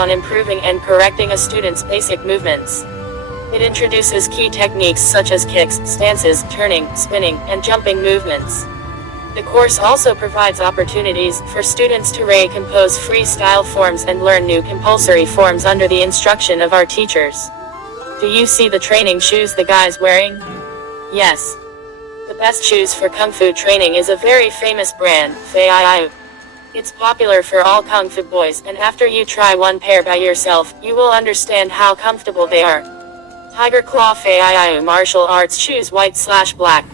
on improving and correcting a student's basic movements. It introduces key techniques such as kicks, stances, turning, spinning, and jumping movements. The course also provides opportunities for students to recompose freestyle forms and learn new compulsory forms under the instruction of our teachers. Do you see the training shoes the guy's wearing? Yes. The best shoes for Kung Fu training is a very famous brand, Hilights. It's popular for all Kung Fu boys, and after you try one pair by yourself, you will understand how comfortable they are. Tiger Claw Hilights martial arts shoes white/black.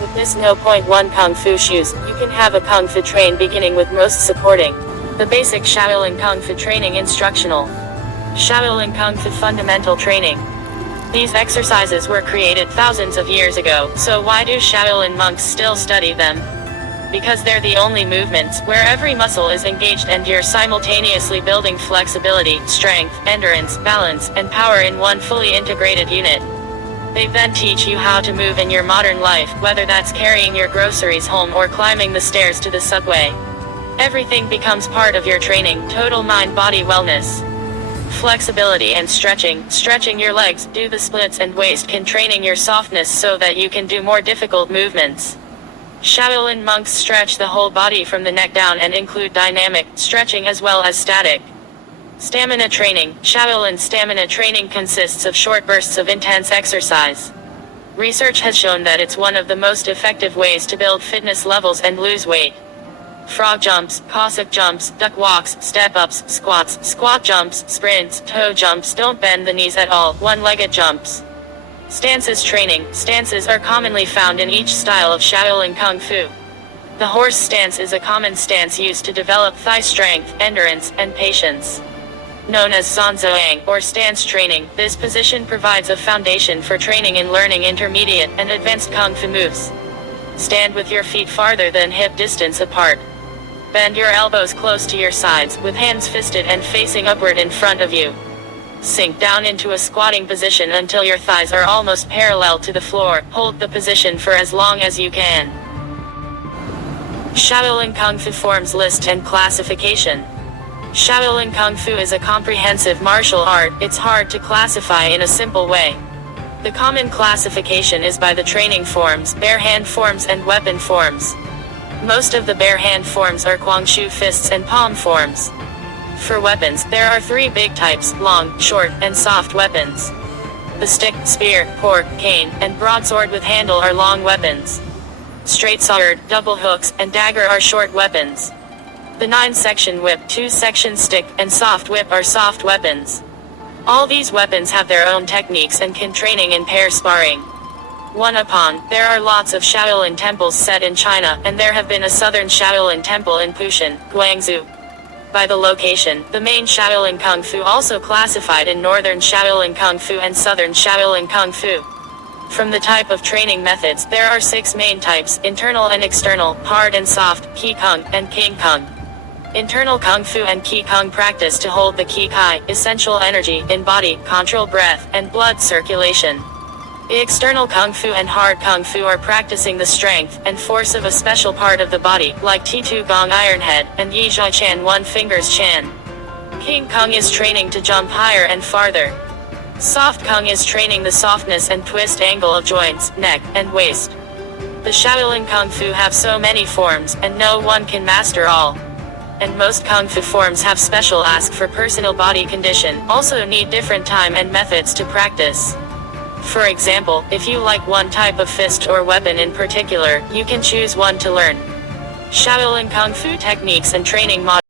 With this No.1 Kung Fu shoes, you can have a Kung Fu train beginning with most supporting. The basic Shaolin Kung Fu training instructional. Shaolin Kung Fu fundamental training. These exercises were created thousands of years ago, so why do Shaolin monks still study them? Because they're the only movements where every muscle is engaged and you're simultaneously building flexibility, strength, endurance, balance, and power in one fully integrated unit. They then teach you how to move in your modern life, whether that's carrying your groceries home or climbing the stairs to the subway. Everything becomes part of your training, total mind-body wellness. Flexibility and stretching your legs, do the splits and waist can training your softness so that you can do more difficult movements. Shaolin monks stretch the whole body from the neck down and include dynamic stretching as well as static. Stamina training. Shaolin stamina training consists of short bursts of intense exercise. Research has shown that it's one of the most effective ways to build fitness levels and lose weight. Frog jumps, Cossack jumps, duck walks, step-ups, squats, squat jumps, sprints, toe jumps, don't bend the knees at all, one-legged jumps. Stances training. Stances are commonly found in each style of Shaolin Kung Fu. The horse stance is a common stance used to develop thigh strength, endurance, and patience. Known as Zanzoang, or stance training, this position provides a foundation for training in learning intermediate and advanced Kung Fu moves. Stand with your feet farther than hip distance apart. Bend your elbows close to your sides, with hands fisted and facing upward in front of you. Sink down into a squatting position until your thighs are almost parallel to the floor. Hold the position for as long as you can. Shaolin Kung Fu forms list and classification. Shaolin Kung Fu is a comprehensive martial art. It's hard to classify in a simple way. The common classification is by the training forms, bare hand forms and weapon forms. Most of the bare hand forms are Guangshu fists and palm forms. For weapons, there are three big types: long, short, and soft weapons. The stick, spear, fork, cane, and broadsword with handle are long weapons. Straight sword, double hooks, and dagger are short weapons. The 9-section whip, 2-section stick, and soft whip are soft weapons. All these weapons have their own techniques and can training in pair sparring. There are lots of Shaolin temples set in China, and there have been a southern Shaolin temple in Pushan, Guangzhou. By the location, the main Shaolin Kung Fu also classified in northern Shaolin Kung Fu and southern Shaolin Kung Fu. From the type of training methods, there are 6 main types: internal and external, hard and soft, Qi Kung, and King Kung. Internal Kung Fu and Qi Kung practice to hold the Qi Kai, essential energy, in body, control breath, and blood circulation. The external Kung Fu and hard Kung Fu are practicing the strength and force of a special part of the body, like T2 Gong Iron Head, and Yi Zhai Chan One Fingers Chan. King Kung is training to jump higher and farther. Soft Kung is training the softness and twist angle of joints, neck, and waist. The Shaolin Kung Fu have so many forms, and no one can master all. And most Kung Fu forms have special ask for personal body condition, also need different time and methods to practice. For example, if you like one type of fist or weapon in particular, you can choose one to learn. Shaolin Kung Fu techniques and training models.